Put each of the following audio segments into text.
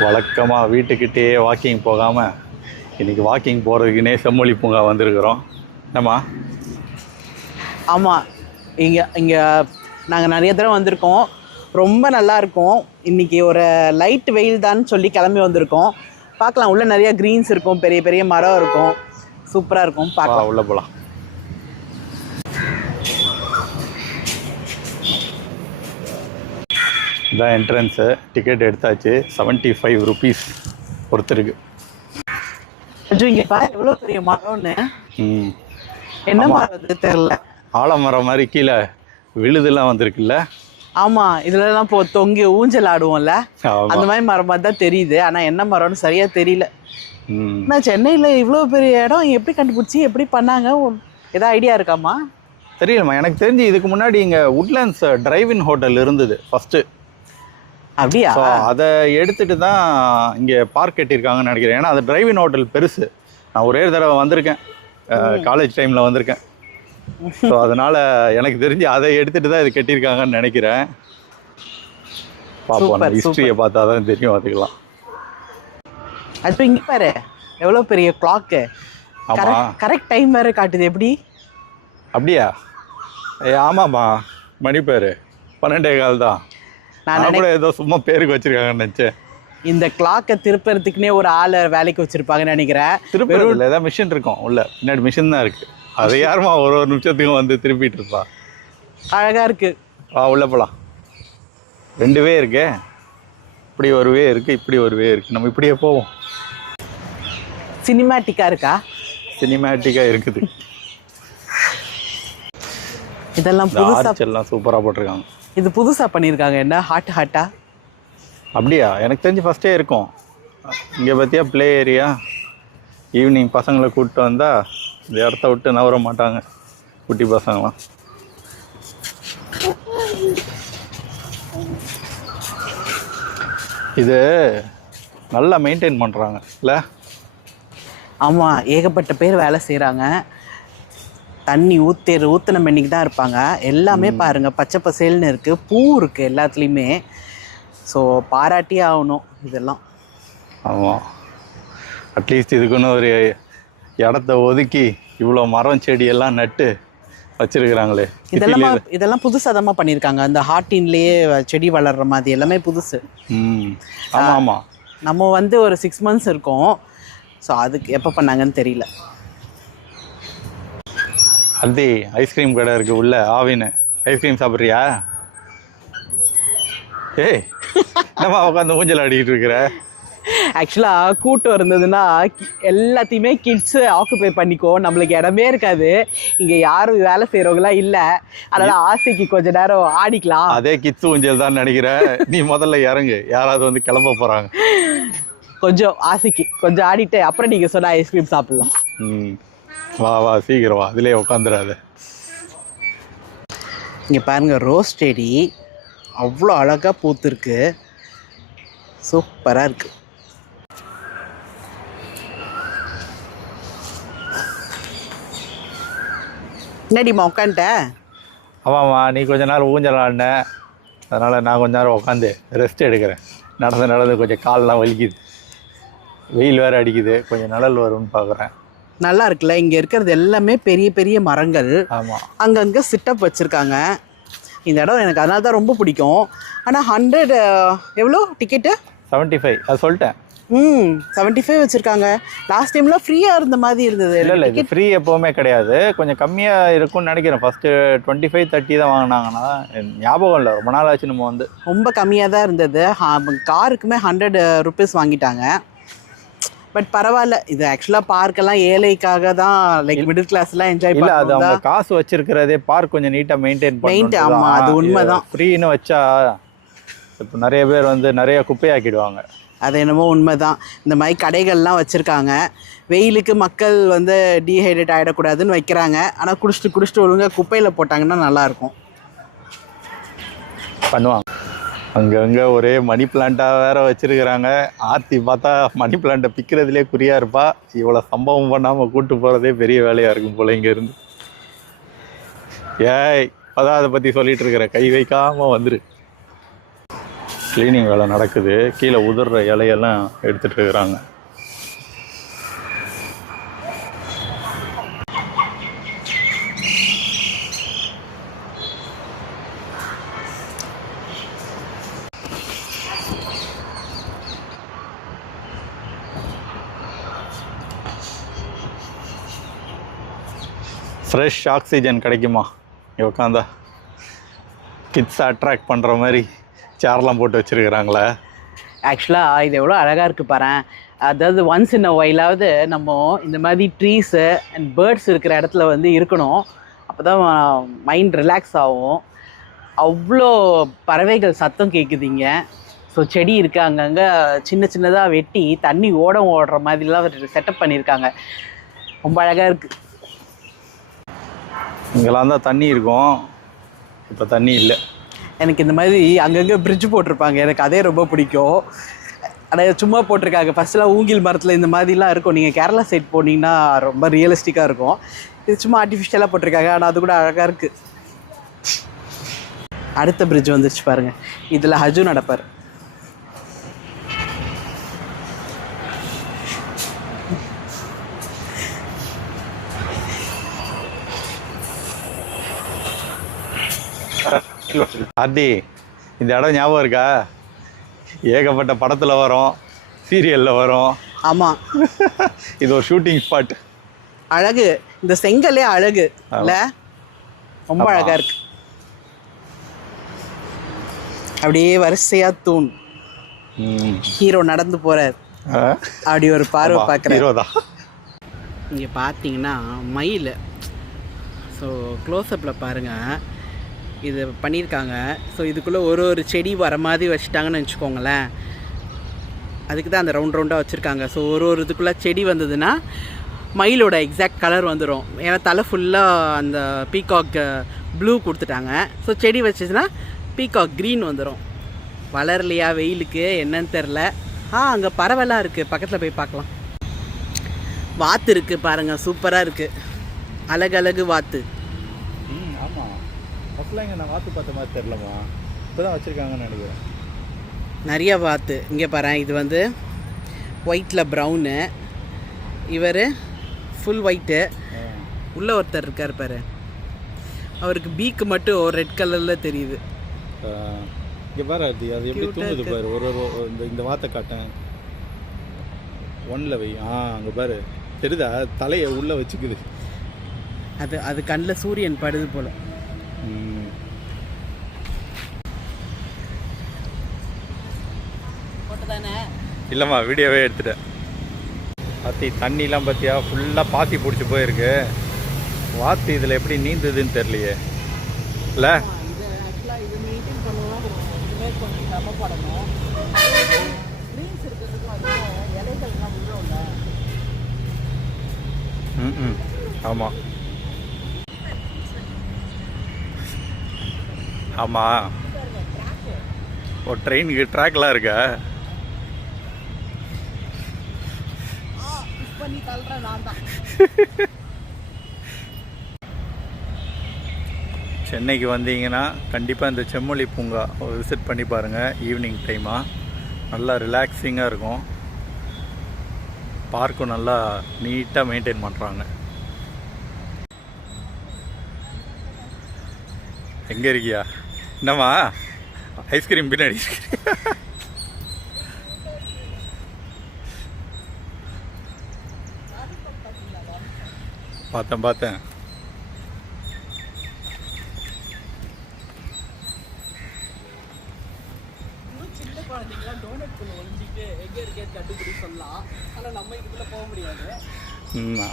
வழக்கமாக வீட்டுக்கிட்டே வாக்கிங் போகாமல் இன்றைக்கி வாக்கிங் போகிறதுக்குன்னே செம்மொழி பூங்கா வந்திருக்கிறோம். என்னம்மா? ஆமாம், இங்கே நாங்கள் நிறைய தடவை வந்திருக்கோம். ரொம்ப நல்லாயிருக்கும். இன்றைக்கி ஒரு லைட் வெயில் தான் சொல்லி கிளம்பி வந்திருக்கோம். பார்க்கலாம், உள்ளே நிறைய க்ரீன்ஸ் இருக்கும், பெரிய பெரிய மரம் இருக்கும், சூப்பராக இருக்கும். பார்க்கலாம், உள்ளே போகலாம். இதான் என்ட்ரன்ஸு. டிக்கெட் எடுத்தாச்சு. 75 ருபீஸ் ஒருத்தருக்கு. இங்கே பாரு எவ்வளோ பெரிய மரம்னு. என்ன மரம் அது தெரியல. ஆலமரம் மாதிரி கீழே விழுதுலாம் வந்திருக்குல்ல. ஆமாம், இதுலலாம் இப்போ தொங்கி ஊஞ்சல் ஆடுவோம்ல, அந்த மாதிரி மரம் மாதிரி தான் தெரியுது. ஆனால் என்ன மரம்னு சரியாக தெரியல. நான் சென்னையில் இவ்வளோ பெரிய இடம் எப்படி கண்டுபிடிச்சி எப்படி பண்ணாங்க, ஏதாவது ஐடியா இருக்காமா? தெரியலம்மா, எனக்கு தெரிஞ்சு இதுக்கு முன்னாடி இங்கே உட்லாண்ட்ஸ் டிரைவின் ஹோட்டல் இருந்தது ஃபஸ்ட்டு. அப்படியா? ஸோ அதை எடுத்துகிட்டு தான் இங்கே பார்க் கட்டியிருக்காங்கன்னு நினைக்கிறேன். ஏன்னா அது டிரைவின் ஹோட்டல் பெருசு. நான் ஒரே தடவை வந்திருக்கேன், காலேஜ் டைமில் வந்திருக்கேன். ஸோ அதனால் எனக்கு தெரிஞ்சு அதை எடுத்துகிட்டு தான் இது கட்டியிருக்காங்கன்னு நினைக்கிறேன். பார்ப்போம், ஹிஸ்ட்ரியை பார்த்தா தான் தெரியும், பார்த்துக்கலாம். அது இங்கே பாரு எவ்வளோ பெரிய கிளாக்கு. கரெக்ட் டைம் வேறு காட்டுது. எப்படி? அப்படியா? ஆமாம்மா, மணி பேர் 12:15 தான். நான் கூட ஏதோ சும்மா பேருக்கு வச்சிருக்காங்கன்னு நினச்சேன். இந்த கிளாக்கை திருப்பறதுக்குன்னே ஒரு ஆளை வேலைக்கு வச்சுருப்பாங்கன்னு நினைக்கிறேன். திருப்பதில் ஏதாவது மிஷின் இருக்கும், உள்ள பின்னாடி மிஷின் தான் இருக்குது. அதை யாருமா ஒரு நிமிஷத்துக்கும் வந்து திருப்பிட்டு இருப்பா. அழகாக இருக்குது. உள்ளே போகலாம். 2 வே இருக்கு. இப்படி ஒரு வே இருக்குது, இப்படி ஒரு வே இருக்குது. நம்ம இப்படியே போவோம். சினிமேட்டிக்காக இருக்கா? சினிமேட்டிக்காக இருக்குது. இதெல்லாம் எல்லாம் சூப்பராக போட்டிருக்காங்க. இது புதுசாக பண்ணியிருக்காங்க. என்ன ஹாட்டா? அப்படியா? எனக்கு தெரிஞ்சு ஃபஸ்ட்டே இருக்கும். இங்கே பார்த்தியா ப்ளே ஏரியா. ஈவினிங் பசங்களை கூப்பிட்டு வந்தால் இந்த இடத்த விட்டு நவர மாட்டாங்க குட்டி பசங்களாம். இது நல்லா மெயின்டைன் பண்ணுறாங்க இல்லை? ஆமாம், ஏகப்பட்ட பேர் வேலை செய்கிறாங்க. தண்ணி ஊற்றின மணிக்கு தான் இருப்பாங்க. எல்லாமே பாருங்கள் பச்சை பசேல்னு இருக்குது, பூ இருக்குது எல்லாத்துலேயுமே. ஸோ பாராட்டியே ஆகணும் இதெல்லாம். ஆமாம், அட்லீஸ்ட் இதுக்குன்னு ஒரு இடத்த ஒதுக்கி இவ்வளோ மரம் செடியெல்லாம் நட்டு வச்சுருக்குறாங்களே. இதெல்லாம் புதுசாதமாக பண்ணியிருக்காங்க. அந்த ஹார்டின்லேயே செடி வளர்கிற மாதிரி எல்லாமே புதுசு. ஆமாம் ஆமாம். நம்ம வந்து ஒரு 6 months இருக்கோம். ஸோ அதுக்கு எப்போ பண்ணாங்கன்னு தெரியல. அதி ஐஸ்கிரீம் கடை இருக்குது உள்ள. ஆவின்னு ஐஸ்கிரீம் சாப்பிட்றியா? ஏய், என்னம்மா உட்காந்து ஊஞ்சல் ஆடிக்கிட்டு இருக்கிற? ஆக்சுவலாக கூட்டம் இருந்ததுன்னா எல்லாத்தையுமே கிட்ஸு ஆக்குப்பை பண்ணிக்கோ, நம்மளுக்கு இடமே இருக்காது. இங்கே யாரும் வேலை செய்கிறவங்களாம் இல்லை, அதனால் ஆசைக்கு கொஞ்ச நேரம் ஆடிக்கலாம். அதே கிட்ஸு ஊஞ்சல் தான் நினைக்கிறேன். நீ முதல்ல இறங்கு, யாராவது வந்து கிளம்ப போகிறாங்க. கொஞ்சம் ஆசைக்கு கொஞ்சம் ஆடிட்டு அப்புறம் நீங்கள் சொன்னால் ஐஸ்கிரீம் சாப்பிட்லாம். வா வா, சீக்கிரம் வா, அதிலே உட்காந்துடாது. இங்கே பாருங்கள், ரோஸ் செடி அவ்வளோ அழகாக பூத்துருக்கு, சூப்பராக இருக்குது. என்னடிம்மா உட்காந்துட்ட? ஆமாம்மா, நீ கொஞ்ச நேரம் ஊஞ்சல் ஆடின, அதனால் நான் கொஞ்ச நேரம் உட்காந்து ரெஸ்ட் எடுக்கிறேன். நடந்து கொஞ்சம் காலெலாம் வலிக்குது. வெயில் வேறு அடிக்குது, கொஞ்சம் நிழல் வரும்னு பார்க்குறேன். நல்லா இருக்குல்ல? இங்கே இருக்கிறது எல்லாமே பெரிய பெரிய மரங்கள். ஆமாம், அங்கங்கே சிட்டப் வச்சுருக்காங்க. இந்த இடம் எனக்கு அதனால தான் ரொம்ப பிடிக்கும். ஆனால் 100 எவ்வளோ டிக்கெட்டு? 75. அது சொல்லிட்டேன். 75 வச்சுருக்காங்க. லாஸ்ட் டைம்லாம் ஃப்ரீயாக இருந்த மாதிரி இருந்தது. இல்லை, இது ஃப்ரீ எப்போவுமே கிடையாது, கொஞ்சம் கம்மியாக இருக்கும்னு நினைக்கிறேன். ஃபஸ்ட்டு 25-30 தான் வாங்கினாங்கன்னா, ஞாபகம் இல்லை, ரொம்ப நாள் ஆச்சு நம்ம வந்து. ரொம்ப கம்மியாக தான் இருந்தது. காருக்குமே 100 rupees வாங்கிட்டாங்க. பட் பரவாயில்ல, இது ஆக்சுவலாக பார்க்கெல்லாம் ஏழைக்காக தான், லைக் மிடில் கிளாஸ்லாம் என்ஜாய் பண்ணல. அது அவங்க காசு வச்சிருக்கிறதே பார்க் கொஞ்சம் நீட்டாக மெயின்டைன் பண்ணிட்டு. ஆமாம், அது உண்மைதான். ஃப்ரீன்னு வச்சா இப்போ நிறைய பேர் வந்து நிறைய குப்பையாக்கிடுவாங்க. அது என்னமோ உண்மைதான். இந்த மாதிரி கடைகள்லாம் வச்சுருக்காங்க. வெயிலுக்கு மக்கள் வந்து டீஹைட்ரேட் ஆகிடக்கூடாதுன்னு வைக்கிறாங்க. ஆனால் குடிச்சிட்டு ஒழுங்காக குப்பையில் போட்டாங்கன்னா நல்லாயிருக்கும். பண்ணுவாங்க. அங்கங்கே ஒரே மணி பிளான்ட்டாக வேறு வச்சுருக்கிறாங்க. ஆர்த்தி பார்த்தா மணி பிளான்ட்டை பிக்கிறதுலே குறியாக இருப்பா. இவ்வளோ சம்பவம் பண்ணாமல் கூப்பிட்டு போகிறதே பெரிய வேலையாக இருக்கும் போல் இங்கேருந்து. ஏய், அதான் அதை பற்றி சொல்லிகிட்டு இருக்கிற, கை வைக்காமல் வந்துரு. க்ளீனிங் வேலை நடக்குது. கீழே உதிர்ற இலையெல்லாம் எடுத்துகிட்டு இருக்கிறாங்க. ஃப்ரெஷ் ஆக்சிஜன் கிடைக்குமா இங்கே உட்காந்தா? கிட்ஸை அட்ராக்ட் பண்ணுற மாதிரி சேர்லாம் போட்டு வச்சுருக்குறாங்களே. ஆக்சுவலாக இது எவ்வளோ அழகாக இருக்குது பாரு. அதாவது ஒன்ஸ் இன் அ வைலாவது நம்ம இந்த மாதிரி ட்ரீஸு அண்ட் பேர்ட்ஸ் இருக்கிற இடத்துல வந்து இருக்கணும். அப்போ தான் மைண்ட் ரிலாக்ஸ் ஆகும். அவ்வளோ பறவைகள் சத்தம் கேட்குதுங்க. ஸோ செடி இருக்குது, அங்கங்கே சின்ன சின்னதாக வெட்டி தண்ணி ஓடுற மாதிரிலாம் செட்டப் பண்ணியிருக்காங்க. ரொம்ப அழகாக இருக்குது. இங்கெல்லாம் தான் தண்ணி இருக்கும், இப்போ தண்ணி இல்லை. எனக்கு இந்த மாதிரி அங்கங்கே பிரிட்ஜ் போட்டிருப்பாங்க, எனக்கு அதே ரொம்ப பிடிக்கும். ஆனால் சும்மா போட்டிருக்காங்க. ஃபஸ்ட்டெலாம் ஊங்கில் மரத்தில் இந்த மாதிரிலாம் இருக்கும். நீங்கள் கேரளா சைட் போனீங்கன்னா ரொம்ப ரியலிஸ்டிக்காக இருக்கும். இது சும்மா ஆர்டிஃபிஷியலாக போட்டிருக்காங்க, ஆனால் அது கூட அழகாக இருக்குது. அடுத்த பிரிட்ஜ் வந்துருச்சு பாருங்கள். இதில் ஹஜு நடப்பார். ஆர்த்தி, இந்த இடம் ஞாபகம் இருக்கா? ஏகப்பட்ட படத்தில் வரும், சீரியலில் வரும். ஆமாம், இது ஒரு ஷூட்டிங் ஸ்பாட். அழகு. இந்த செங்கலே அழகு இல்லை? ரொம்ப அழகாக இருக்கு. அப்படியே வரிசையாக தூண். ஹீரோ நடந்து போகிறார், அப்படி ஒரு பார்வை பார்க்குறேன். ஹீரோ தான். இங்கே பார்த்தீங்கன்னா மயில். ஸோ க்ளோஸ்அப்பில் பாருங்கள், இது பண்ணியிருக்காங்க. ஸோ இதுக்குள்ளே ஒரு செடி வர மாதிரி வச்சுட்டாங்கன்னு வச்சுக்கோங்களேன். அதுக்கு தான் அந்த ரவுண்டாக வச்சுருக்காங்க. ஸோ ஒரு இதுக்குள்ளே செடி வந்ததுன்னா மயிலோட எக்ஸாக்ட் கலர் வந்துடும். ஏன்னா தலை ஃபுல்லாக அந்த பீகாக் ப்ளூ கொடுத்துட்டாங்க. ஸோ செடி வச்சுச்சுன்னா பீகாக் க்ரீன் வந்துடும். வளரலையா வெயிலுக்கு என்னன்னு தெரில. அங்கே பறவைலாம் இருக்குது, பக்கத்தில் போய் பார்க்கலாம். வாத்து இருக்குது பாருங்கள், சூப்பராக இருக்குது. அழகு வாத்து. ஆமாம், ஃபஸ்ட்லாம் இங்கே நான் வாத்து பார்த்த மாதிரி தெரிலமா, இப்போ தான் வச்சுருக்காங்கன்னு நினைக்கிறேன். நிறைய வாத்து இங்கே பாரு. இது வந்து ஒயிட்டில் ப்ரௌனு, இவர் ஃபுல் ஒயிட்டு. உள்ளே ஒருத்தர் இருக்கார் பாரு, அவருக்கு பீக்கு மட்டும் ரெட் கலரில் தெரியுது. இங்கே பாரு, அது எப்படி தூங்குது பாரு. இந்த வாத்தை காட்டேன், ஒன்றில் வை. அங்கே பாரு, தெரியுதா? தலையை உள்ளே வச்சுக்குது. அது கண்ணில் சூரியன் படுது போல். இல்லைம்மா, வீடியோவே எடுத்துட்டேன். பாத்தி தண்ணிலாம் பார்த்தியா, ஃபுல்லாக பாத்தி பிடிச்சி போயிருக்கு. வாத்து இதில் எப்படி நீந்துதுன்னு தெரியலையே இல்லை? ஆமாம் ஆமாம், ஒரு ட்ரெயினுக்கு ட்ராக்லாம் இருக்கா? சென்னைக்கு வந்தீங்கன்னா கண்டிப்பாக இந்த செம்மொழி பூங்கா ஒரு விசிட் பண்ணி பாருங்கள். ஈவினிங் டைமாக நல்லா ரிலாக்ஸிங்காக இருக்கும். பார்க்கும் நல்லா நீட்டாக மெயின்டைன் பண்ணுறாங்க. எங்கே இருக்கியா? என்னம்மா ஐஸ்கிரீம் பின்னாடி? பார்த்தேன்.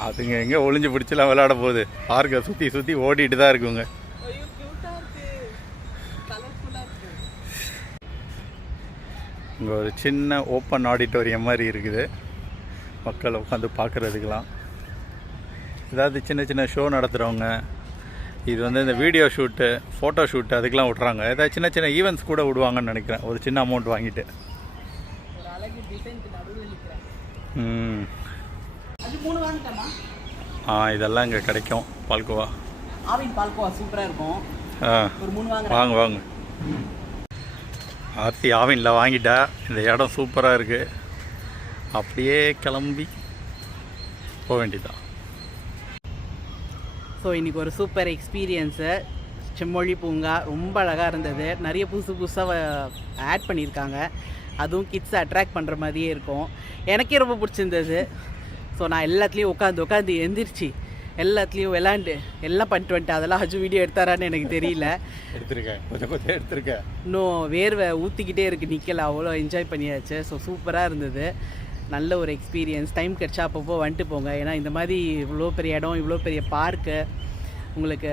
அதுங்க எங்கே ஒளிஞ்சு பிடிச்சலாம் விளையாட போகுது. பார்க்க சுற்றி ஓடிட்டு தான் இருக்குங்க. இங்கே ஒரு சின்ன ஓப்பன் ஆடிட்டோரியம் மாதிரி இருக்குது, மக்கள் உட்காந்து பார்க்குறதுக்கெலாம். ஏதாவது சின்ன ஷோ நடத்துகிறவங்க, இது வந்து இந்த வீடியோ ஷூட்டு, ஃபோட்டோ ஷூட்டு அதுக்கெலாம் விட்றாங்க. ஏதாவது சின்ன ஈவெண்ட்ஸ் கூட விடுவாங்கன்னு நினைக்கிறேன், ஒரு சின்ன அமௌண்ட் வாங்கிட்டு. இதெல்லாம் இங்கே கிடைக்கும். பால்கோவா, பால்கோவா சூப்பராக இருக்கும். வாங்க. ஆர்த்தி ஆவினில் வாங்கிட்டா. இந்த இடம் சூப்பராக இருக்குது. அப்படியே கிளம்பி போக வேண்டியதான். ஸோ இன்றைக்கி ஒரு சூப்பர் எக்ஸ்பீரியன்ஸு. செம்மொழி பூங்கா ரொம்ப அழகாக இருந்தது. நிறைய புதுசு புதுசாக ஆட் பண்ணியிருக்காங்க. அதுவும் கிட்ஸை அட்ராக்ட் பண்ணுற மாதிரியே இருக்கும். எனக்கே ரொம்ப பிடிச்சிருந்தது. ஸோ நான் எல்லாத்துலேயும் உட்காந்து எந்திரிச்சு எல்லாத்துலேயும் விளாண்டு எல்லாம் பண்ணிட்டு வந்துட்டேன். அதெல்லாம் அஜு வீடியோ எடுத்தாரான்னு எனக்கு தெரியல. எடுத்திருக்கேன், கொஞ்சம் எடுத்திருக்கேன். இன்னும் வேர்வை ஊற்றிக்கிட்டே இருக்குது, நிற்கல. அவ்வளோ என்ஜாய் பண்ணியாச்சு. ஸோ சூப்பராக இருந்தது. நல்ல ஒரு எக்ஸ்பீரியன்ஸ். டைம் கிடச்சா அப்பப்போ வந்துட்டு போங்க. ஏன்னா இந்த மாதிரி இவ்வளோ பெரிய இடம், இவ்வளோ பெரிய பார்க்கு, உங்களுக்கு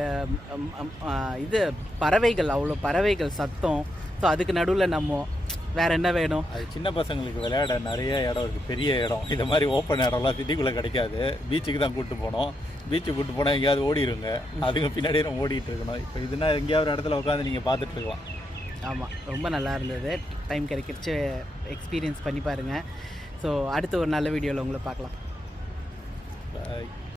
இது பறவைகள், அவ்வளோ பறவைகள் சத்தம். ஸோ அதுக்கு நடுவில் நம்ம வேறு என்ன வேணும்? அது சின்ன பசங்களுக்கு விளையாட நிறைய இடம் இருக்குது, பெரிய இடம். இந்த மாதிரி ஓப்பன் இடம்லாம் சிட்டிக்குள்ளே கிடைக்காது. பீச்சுக்கு தான் கூப்பிட்டு போனோம். பீச்சுக்கு கூப்பிட்டு போனால் எங்கேயாவது ஓடிடுங்க. அதுக்கு பின்னாடியே நம்ம ஓடிட்டு இருக்கணும். இப்போ இதுனா எங்கேயாவது ஒரு இடத்துல உட்காந்து நீங்கள் பார்த்துட்டு இருக்கலாம். ஆமாம், ரொம்ப நல்லா இருந்தது. டைம் கிடைக்கிறச்சு எக்ஸ்பீரியன்ஸ் பண்ணி பாருங்கள். ஸோ அடுத்த ஒரு நல்ல வீடியோவில் உங்களை பார்க்கலாம். பாய்.